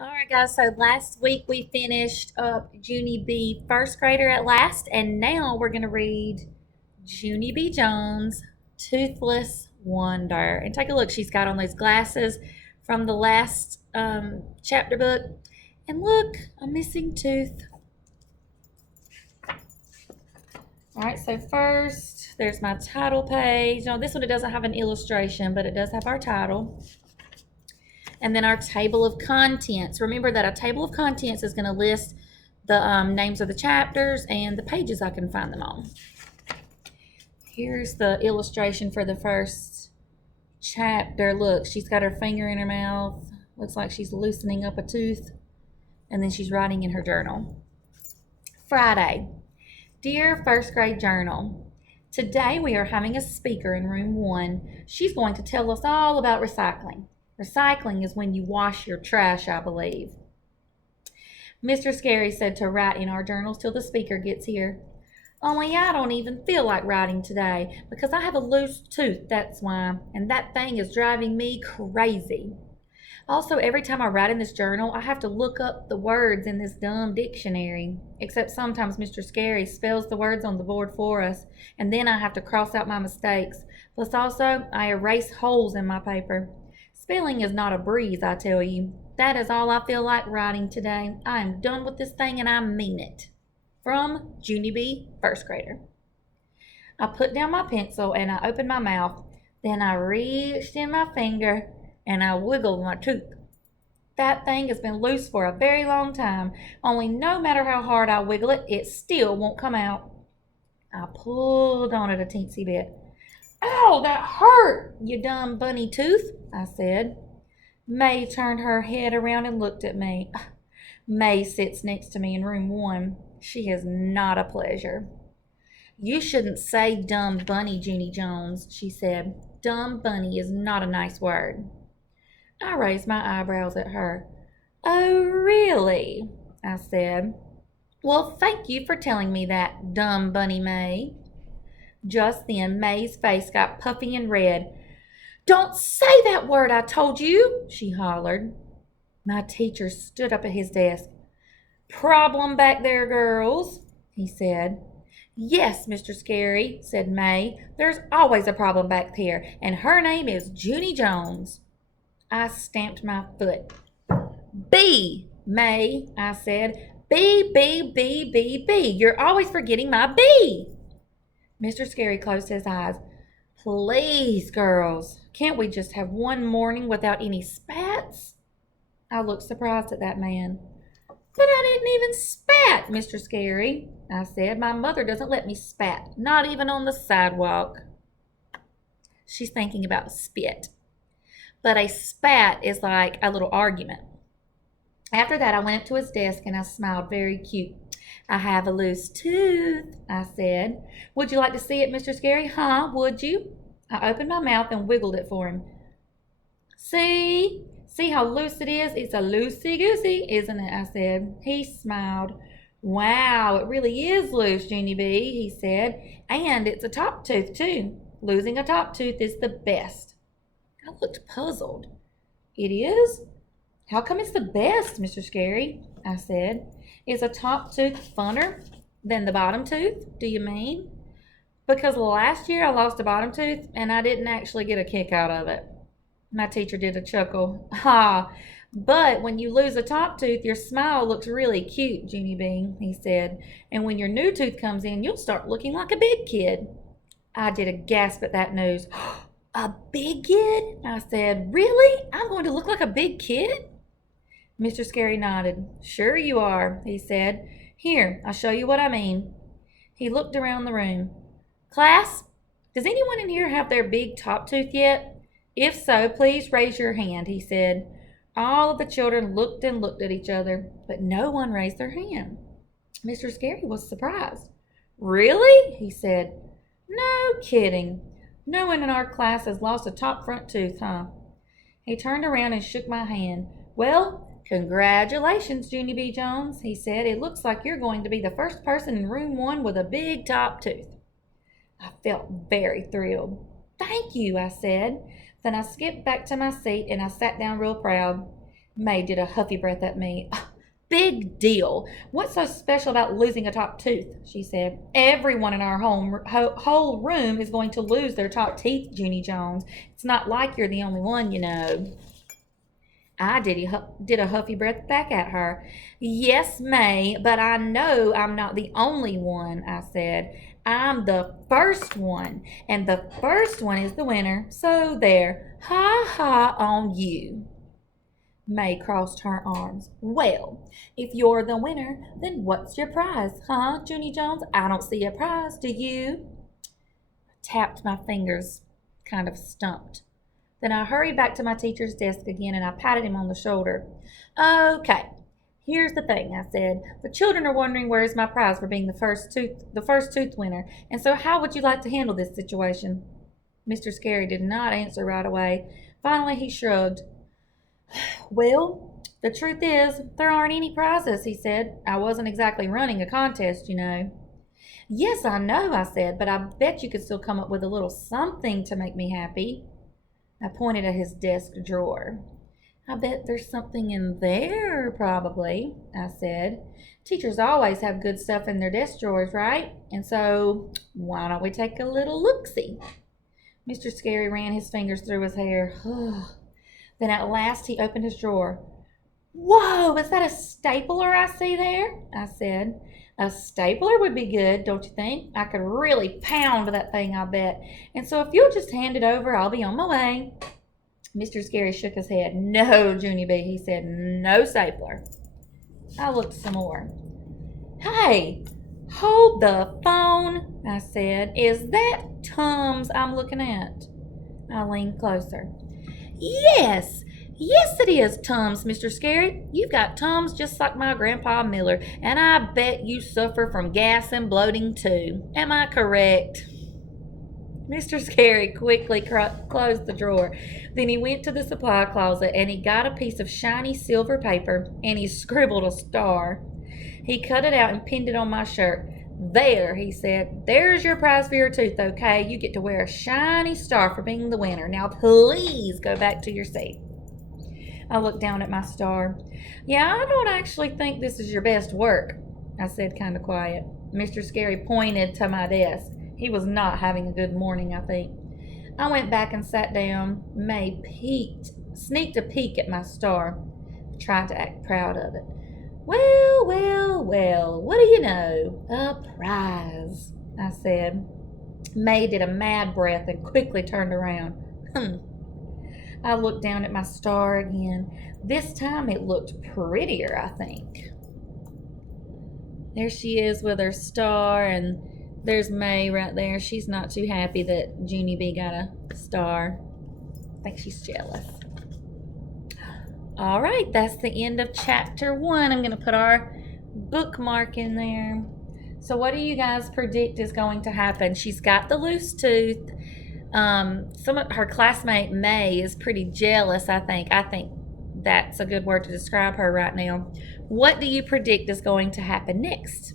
All right, guys. So last week we finished up Junie B. First Grader at last, and now we're going to read Junie B. Jones' Toothless Wonder. And take a look. She's got on those glasses from the last chapter book. And look, a missing tooth. All right, so first there's my title page. Now, this one, it doesn't have an illustration, but it does have our title. And then our table of contents. Remember that a table of contents is going to list the names of the chapters and the pages I can find them on. Here's the illustration for the first chapter. Look, she's got her finger in her mouth. Looks like she's loosening up a tooth. And then she's writing in her journal. Friday. Dear first grade journal, today we are having a speaker in room 1. She's going to tell us all about recycling. Recycling is when you wash your trash, I believe. Mr. Scary said to write in our journals till the speaker gets here. Only I don't even feel like writing today because I have a loose tooth, that's why, and that thing is driving me crazy. Also, every time I write in this journal, I have to look up the words in this dumb dictionary. Except sometimes Mr. Scary spells the words on the board for us, and then I have to cross out my mistakes. Plus also, I erase holes in my paper. Spelling is not a breeze, I tell you. That is all I feel like writing today. I am done with this thing and I mean it. From Junie B, first grader. I put down my pencil and I opened my mouth. Then I reached in my finger and I wiggled my tooth. That thing has been loose for a very long time, only no matter how hard I wiggle it, it still won't come out. I pulled on it a teensy bit. Ow, that hurt, you dumb bunny tooth, I said. May turned her head around and looked at me. May sits next to me in room 1. She is not a pleasure. You shouldn't say dumb bunny, Junie Jones, she said. Dumb bunny is not a nice word. I raised my eyebrows at her. Oh, really? I said. Well, thank you for telling me that, dumb bunny May. Just then, May's face got puffy and red. Don't say that word, I told you, she hollered. My teacher stood up at his desk. Problem back there, girls, he said. Yes, Mr. Scary, said May. There's always a problem back there, and her name is Junie Jones. I stamped my foot. B, May, I said. B, B, B, B, B. You're always forgetting my B. Mr. Scary closed his eyes. Please, girls, can't we just have one morning without any spats? I looked surprised at that man. But I didn't even spat, Mr. Scary, I said. My mother doesn't let me spat, not even on the sidewalk. She's thinking about spit. But a spat is like a little argument. After that, I went up to his desk and I smiled very cute. I have a loose tooth, I said. Would you like to see it, Mr. Scary? Huh, would you? I opened my mouth and wiggled it for him. See? See how loose it is? It's a loosey-goosey, isn't it? I said. He smiled. Wow, it really is loose, Junie B, he said. And it's a top tooth, too. Losing a top tooth is the best. I looked puzzled. It is? How come it's the best, Mr. Scary? I said. Is a top tooth funner than the bottom tooth, do you mean? Because last year I lost a bottom tooth and I didn't actually get a kick out of it. My teacher did a chuckle. Ha! But when you lose a top tooth, your smile looks really cute, Junie B, he said. And when your new tooth comes in, you'll start looking like a big kid. I did a gasp at that news. A big kid? I said. Really? I'm going to look like a big kid? Mr. Scary nodded. Sure you are, he said. Here, I'll show you what I mean. He looked around the room. Class, does anyone in here have their big top tooth yet? If so, please raise your hand, he said. All of the children looked and looked at each other, but no one raised their hand. Mr. Scary was surprised. Really? He said. No kidding. No one in our class has lost a top front tooth, huh? He turned around and shook my hand. Well, congratulations, Junie B. Jones, he said. It looks like you're going to be the first person in room 1 with a big top tooth. I felt very thrilled. Thank you, I said. Then I skipped back to my seat and I sat down real proud. May did a huffy breath at me. Big deal. What's so special about losing a top tooth? She said. Everyone in our whole room is going to lose their top teeth, Junie Jones. It's not like you're the only one, you know. I did a huffy breath back at her. Yes, May, but I know I'm not the only one, I said. I'm the first one, and the first one is the winner. So there, ha ha on you. May crossed her arms. Well, if you're the winner, then what's your prize, huh, Junie Jones? I don't see a prize, do you? I tapped my fingers, kind of stumped. Then I hurried back to my teacher's desk again and I patted him on the shoulder. Okay, here's the thing, I said. The children are wondering where's my prize for being the first tooth winner. And so how would you like to handle this situation? Mr. Scary did not answer right away. Finally, he shrugged. Well, the truth is, there aren't any prizes, he said. I wasn't exactly running a contest, you know. Yes, I know, I said, but I bet you could still come up with a little something to make me happy. I pointed at his desk drawer. I bet there's something in there, probably, I said. Teachers always have good stuff in their desk drawers, right? And so, why don't we take a little look-see? Mr. Scary ran his fingers through his hair. Then at last he opened his drawer. Whoa, is that a stapler I see there? I said. A stapler would be good, don't you think? I could really pound that thing, I bet. And so if you'll just hand it over, I'll be on my way. Mr. Scary shook his head. No, Junie B, he said, no stapler. I looked some more. Hey, hold the phone, I said. Is that Tums I'm looking at? I leaned closer. Yes, it is Tums, Mr. Scary. You've got Tums just like my Grandpa Miller, and I bet you suffer from gas and bloating too. Am I correct? Mr. Scary quickly closed the drawer. Then he went to the supply closet and he got a piece of shiny silver paper and he scribbled a star. He cut it out and pinned it on my shirt. There, he said, there's your prize for your tooth, okay? You get to wear a shiny star for being the winner. Now, please go back to your seat. I looked down at my star. Yeah, I don't actually think this is your best work, I said kind of quiet. Mr. Scary pointed to my desk. He was not having a good morning, I think. I went back and sat down. May sneaked a peek at my star, tried to act proud of it. Well, what do you know? A prize, I said. May did a mad breath and quickly turned around. I looked down at my star again. This time it looked prettier, I think. There she is with her star, and there's May right there. She's not too happy that Junie B got a star. I think she's jealous. All right, that's the end of chapter 1. I'm going to put our bookmark in there. So what do you guys predict is going to happen? She's got the loose tooth. Some of her classmate May is pretty jealous, I think. I think that's a good word to describe her right now. What do you predict is going to happen next?